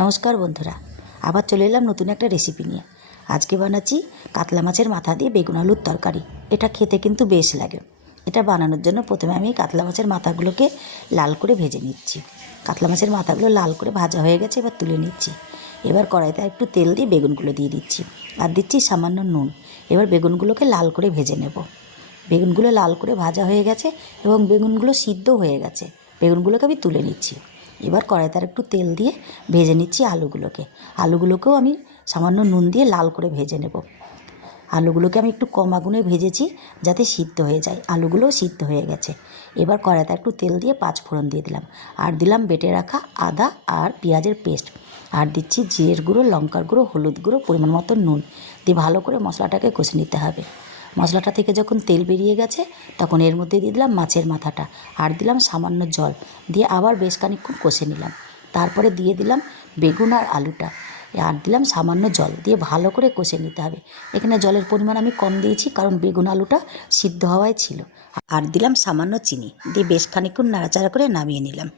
নমস্কার বন্ধুরা, আবার চলে এলাম নতুন একটা রেসিপি নিয়ে। আজকে বানাচ্ছি কাতলা মাছের মাথা দিয়ে বেগুন আলুর তরকারি। এটা খেতে কিন্তু বেশ লাগে। এটা বানানোর জন্য প্রথমে আমি কাতলা মাছের মাথাগুলোকে লাল করে ভেজে নিচ্ছি। কাতলা মাছের মাথাগুলো লাল করে ভাজা হয়ে গেছে, এবার তুলে নিচ্ছি। এবার কড়াইতে একটু তেল দিয়ে বেগুনগুলো দিয়ে দিচ্ছি, আর দিচ্ছি সামান্য নুন। এবার বেগুনগুলোকে লাল করে ভেজে নেব। বেগুনগুলো লাল করে ভাজা হয়ে গেছে এবং বেগুনগুলো সিদ্ধ হয়ে গেছে। বেগুনগুলোকে আমি তুলে নিচ্ছি। এবার কড়াইতে একটু তেল দিয়ে ভেজে নিচ্ছি আলুগুলোকেও আমি সামান্য নুন দিয়ে লাল করে ভেজে নেব। আলুগুলোকে আমি একটু কম আগুনে ভেজেছি যাতে সিদ্ধ হয়ে যায়। আলুগুলোও সিদ্ধ হয়ে গেছে। এবার কড়াইতে একটু তেল দিয়ে 5 ফোড়ন দিয়ে দিলাম, আর দিলাম বেটে রাখা আদা আর পেঁয়াজের পেস্ট, আর দিচ্ছি জিরের গুঁড়ো, লঙ্কার গুঁড়ো, হলুদ গুঁড়ো, পরিমাণ মতো নুন দিয়ে ভালো করে মশলাটাকে কষে নিতে হবে। মশলাটা থেকে যখন তেল বেরিয়ে গেছে তখন এর মধ্যে দিয়ে দিলাম মাছের মাথাটা, আর দিলাম সামান্য জল দিয়ে আবার বেশ খানিকক্ষণ কষে নিলাম। তারপরে দিয়ে দিলাম বেগুন আর আলুটা, আর দিলাম সামান্য জল দিয়ে ভালো করে কষে নিতে হবে। এখানে জলের পরিমাণ আমি কম দিয়েছি কারণ বেগুন আলুটা সিদ্ধ হওয়াই ছিল। আর দিলাম সামান্য চিনি দিয়ে বেশ খানিকক্ষণ নাড়াচাড়া করে নামিয়ে নিলাম।